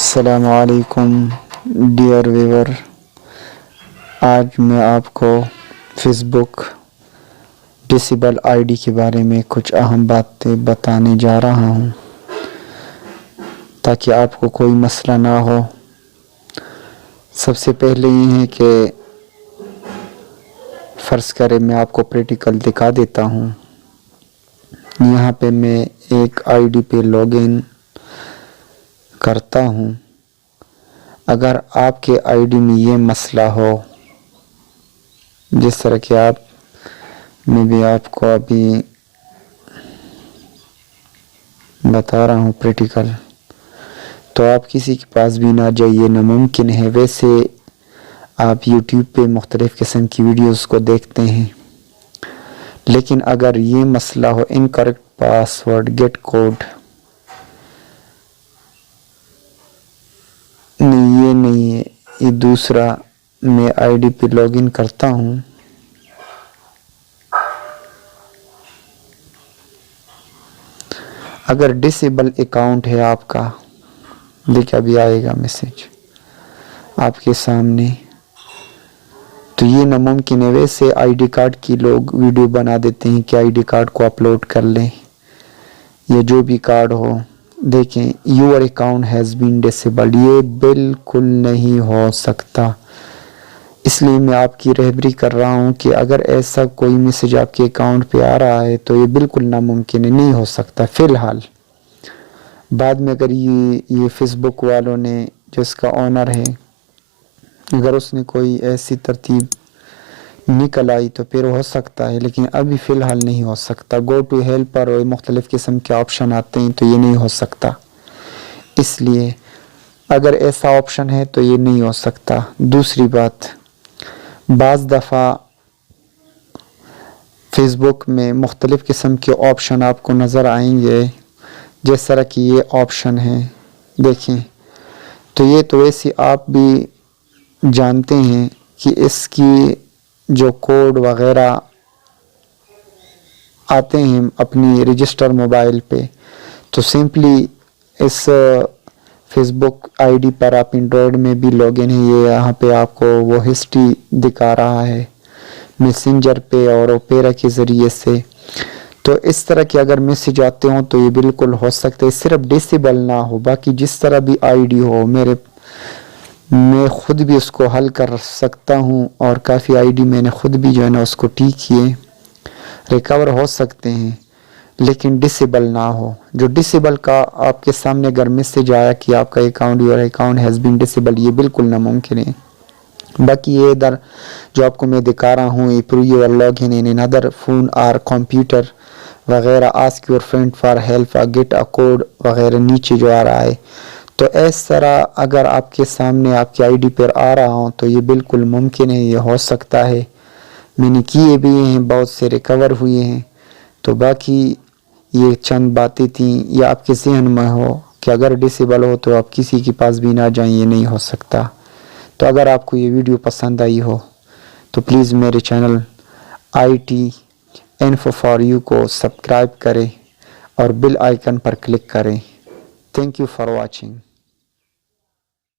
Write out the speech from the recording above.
السلام علیکم ڈیئر ویور، آج میں آپ کو Facebook disable ID کے بارے میں کچھ اہم باتیں بتانے جا رہا ہوں تاکہ آپ کو کوئی مسئلہ نہ ہو۔ سب سے پہلے یہ ہے کہ فرض کرے میں آپ کو پریکٹیکل دکھا دیتا ہوں۔ یہاں پہ میں ایک آئی ڈی پہ لاگ ان کرتا ہوں۔ اگر آپ کے آئی ڈی میں یہ مسئلہ ہو، جس طرح کہ میں بھی آپ کو ابھی بتا رہا ہوں پریکٹیکل، تو آپ کسی کے پاس بھی نہ جائیے، ناممکن ہے۔ ویسے آپ یوٹیوب پہ مختلف قسم کی ویڈیوز کو دیکھتے ہیں، لیکن اگر یہ مسئلہ ہو انکریکٹ پاسورڈ گیٹ کوڈ، یہ نہیں ہے، یہ دوسرا میں آئی ڈی پہ لاگ ان کرتا ہوں۔ اگر ڈسیبل اکاؤنٹ ہے آپ کا، دیکھ ابھی آئے گا میسج آپ کے سامنے، تو یہ ناممکن ہے۔ ویسے آئی ڈی کارڈ کی لوگ ویڈیو بنا دیتے ہیں کہ آئی ڈی کارڈ کو اپلوڈ کر لیں، یا جو بھی کارڈ ہو۔ دیکھیں، your account has been disabled, یہ بالکل نہیں ہو سکتا۔ اس لیے میں آپ کی رہبری کر رہا ہوں کہ اگر ایسا کوئی میسج آپ کے اکاؤنٹ پہ آ رہا ہے تو یہ بالکل ناممکن ہے، نہیں ہو سکتا فی الحال۔ بعد میں اگر یہ فیس بک والوں نے، جو اس کا آنر ہے، اگر اس نے کوئی ایسی ترتیب نکل آئی تو پھر ہو سکتا ہے، لیکن ابھی فی الحال نہیں ہو سکتا۔ گو ٹو ہیلپ پر مختلف قسم کے آپشن آتے ہیں تو یہ نہیں ہو سکتا۔ اس لیے اگر ایسا آپشن ہے تو یہ نہیں ہو سکتا۔ دوسری بات، بعض دفعہ فیس بک میں مختلف قسم کے آپشن آپ کو نظر آئیں گے، جس طرح کی یہ آپشن ہے، دیکھیں تو یہ تو ویسے آپ بھی جانتے ہیں کہ اس کی جو کوڈ وغیرہ آتے ہیں اپنی رجسٹر موبائل پہ، تو سمپلی اس فیس بک آئی ڈی پر آپ اینڈرائڈ میں بھی لاگ ان ہے، یہ یہاں پہ آپ کو وہ ہسٹری دکھا رہا ہے میسنجر پہ اور اوپیرا کے ذریعے سے۔ تو اس طرح کے اگر میسج آتے ہوں تو یہ بالکل ہو سکتا ہے، صرف ڈسیبل نہ ہو، باقی جس طرح بھی آئی ڈی ہو میں خود بھی اس کو حل کر سکتا ہوں، اور کافی آئی ڈی میں نے خود بھی جو ہے نا اس کو ٹھیک کیے، ریکور ہو سکتے ہیں، لیکن ڈسیبل نہ ہو۔ جو ڈسیبل کا آپ کے سامنے اگر میسج آیا کہ آپ کا account your account has been disable, یہ بالکل ناممکن ہے۔ باقی یہ ادھر جو آپ کو میں دکھا رہا ہوں، improve your log in in other phone اور کمپیوٹر وغیرہ، ask your friend for help, get a code وغیرہ نیچے جو آ رہا ہے، تو اس طرح اگر آپ کے سامنے آپ کی آئی ڈی پر آ رہا ہوں تو یہ بالکل ممکن ہے، یہ ہو سکتا ہے۔ میں نے کیے بھی ہیں، بہت سے ریکور ہوئے ہیں۔ تو باقی یہ چند باتیں تھیں، یہ آپ کے ذہن میں ہو کہ اگر ڈسیبل ہو تو آپ کسی کے پاس بھی نہ جائیں، یہ نہیں ہو سکتا۔ تو اگر آپ کو یہ ویڈیو پسند آئی ہو تو پلیز میرے channel I T info for you کو سبسکرائب کریں اور بیل آئیکن پر کلک کریں۔ Thank you for watching.